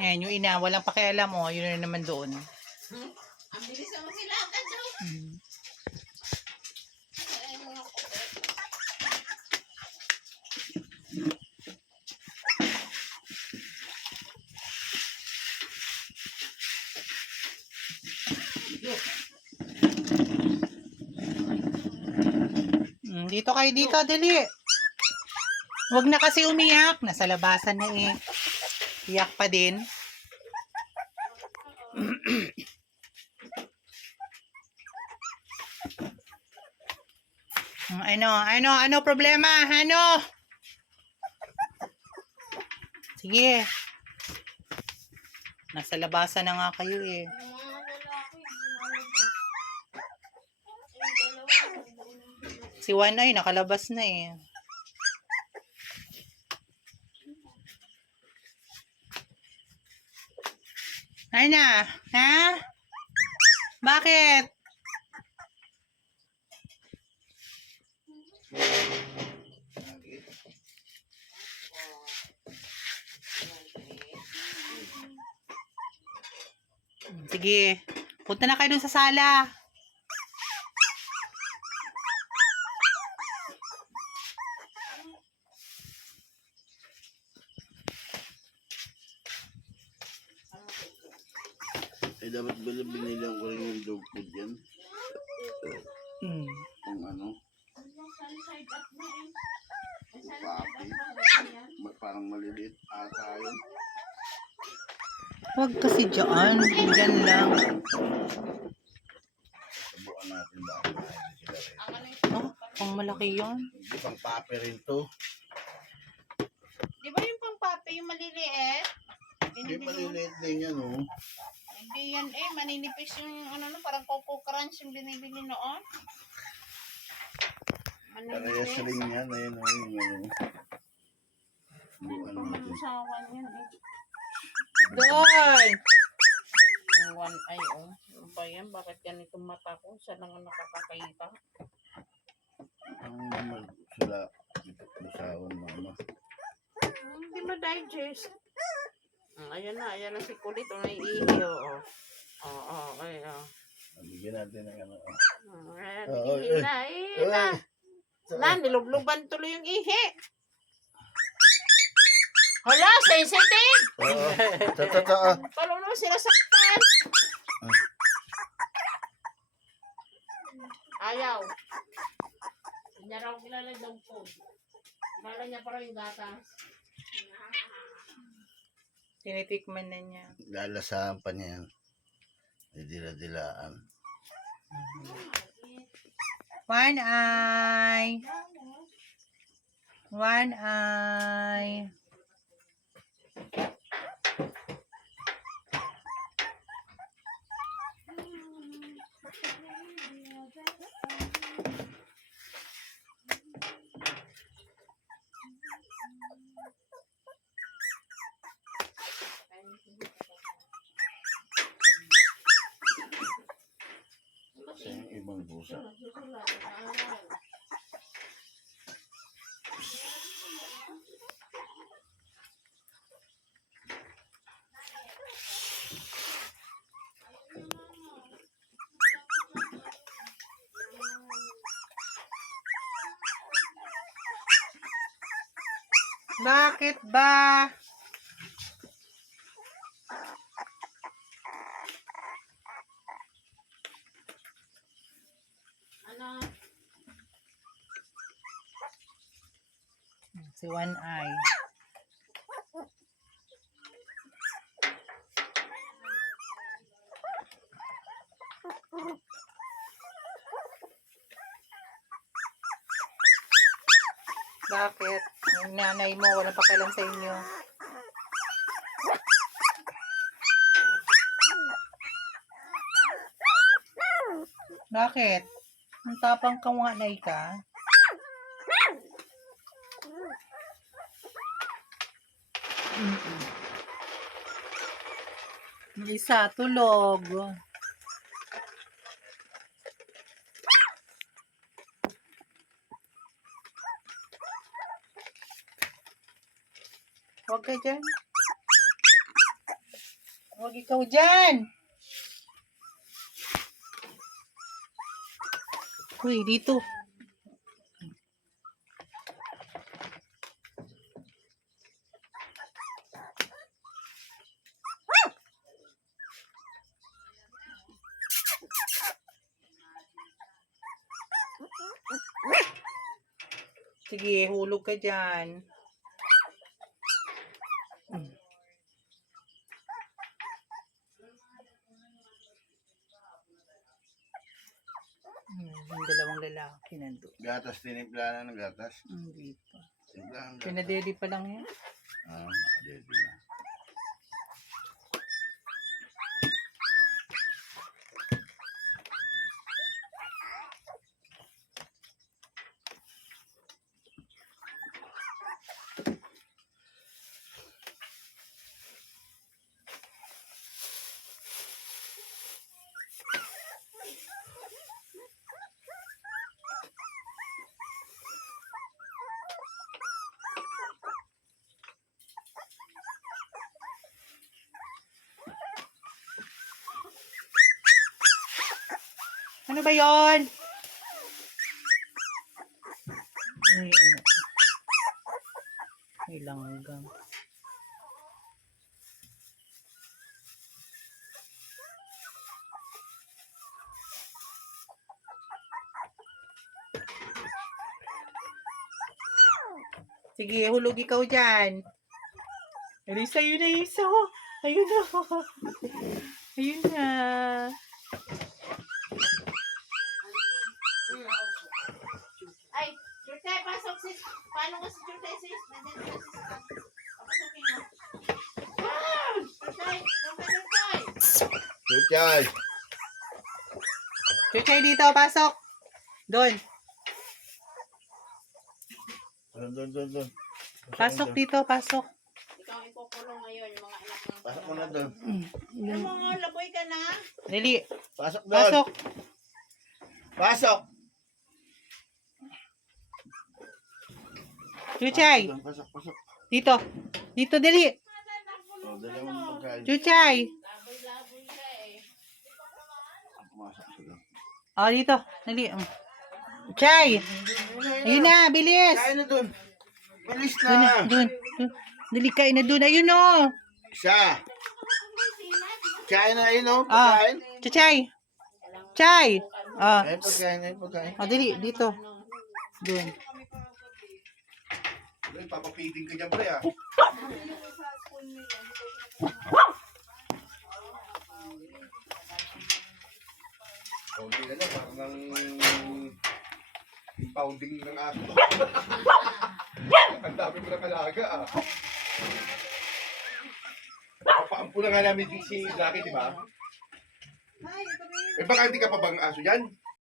Ayan, yung ina, walang pakialam mo. Yun na naman doon. Ang bilis naman sila agad daw. Dito kayo dito, dali. Huwag na kasi umiyak. Nasa labasan na eh. Iyak pa din. Ano problema? Ano? Sige. Nasa labasan na nga kayo eh. Si Juan ay nakalabas na eh. Ay na, ha? Bakit? Sige, punta na kayo dun sa sala. Eh, dapat binilang ko rin yung dog food yan. Kung ano. Papi. Parang maliliit ata yun. Huwag kasi dyan. Dyan lang. Subukan natin ba? Oh, pang malaki yun. Hindi pang papi rin to. Di ba yung pang papi, yung maliliit? Hindi maliliit din yan, oh. Hindi yan eh, maninipis yung ano, parang Coco Crunch yung binibili noon. Parehas rin yan, ayun, oh. Yung ano. Subukan natin. Pamasawan yan eh. Doon! Yung one eye, oh. Ano ba yan? Bakit ganitong mata ko? Saan lang ang nakakakita? Ang naman sila, masawan, mama. Hindi ma-digest. Ayan na si Kulit. O, naiihi, oo. Oo, okay, oo. Bigyan natin ng ano. Ayan, ihi na, ihi na. Na, nilubluban tuloy yung ihi. Hala, sensitive! Oo, totoo. Paano naman sila saktan? Ayaw. Hindi niya raw kilala yung food. Kilala niya pa raw yung gatas. Tinitikman na niya. Lalasahan pa niya yan. Dila-dilaan. One eye. One eye. Kasi yung ibang busa. Bakit ba? Ano? Si One Eye. Bakit? Yung nanay mo, walang pakialam sa inyo. Bakit? Ang tapang ka nga, nay ka. Yung isa, tulog. Huwag ka dyan. Huwag ikaw dyan. Uy, dito. Sige, hulog ka dyan. Yung dalawang lalaki nandun. Gatas, tinimpla na ng gatas. Hindi pa. Timpla ng gatas. Pinadeli pa lang yan. Nakadede na. Ano ba yon? May ano? May langgam. Sige, hulog ikaw dyan. Elisa, yun na isa. Ayun na. Ayun na. Ay, Churtay, pasok sis. Paano ka si Churtay sis? Nandito na sis. Papasukin mo. Ah! Churtay! Doon ka Churtay! Chuchay! Chuchay dito, pasok. Doon. Doon. Pasok dito, pasok. Ikaw ang ikukulong ngayon, yung mga anak ng... Pasok mo na doon. Ano mo, laboy ka na? Dali, Pasok doon. pasok. Pasok! Chuchay, Pasok. dito. Dito, dali. Dali mo ng pagkain. Chuchay. Laboy-laboy ka eh. Pumasok sila. Oh, dito. Dali. Chuchay. Ayun na, bilis. Kain na doon. Bilis Doon na, na. doon. Dali, kain na doon. Ayun o. Siya. Kain na yun, oh. Ah, Pagkain. Chuchay. Chay. Ah, Ayun, pagkain. oh, dali, dito. Doon. Ay, papapiting ka dyan, pre, ah. Pounding ano, parang pounding ng aso. Ang dami mo ng alaga ah. Papaampo na nga namin si Jackie, di ba? Eh baka hindi ka pa bang aso yan?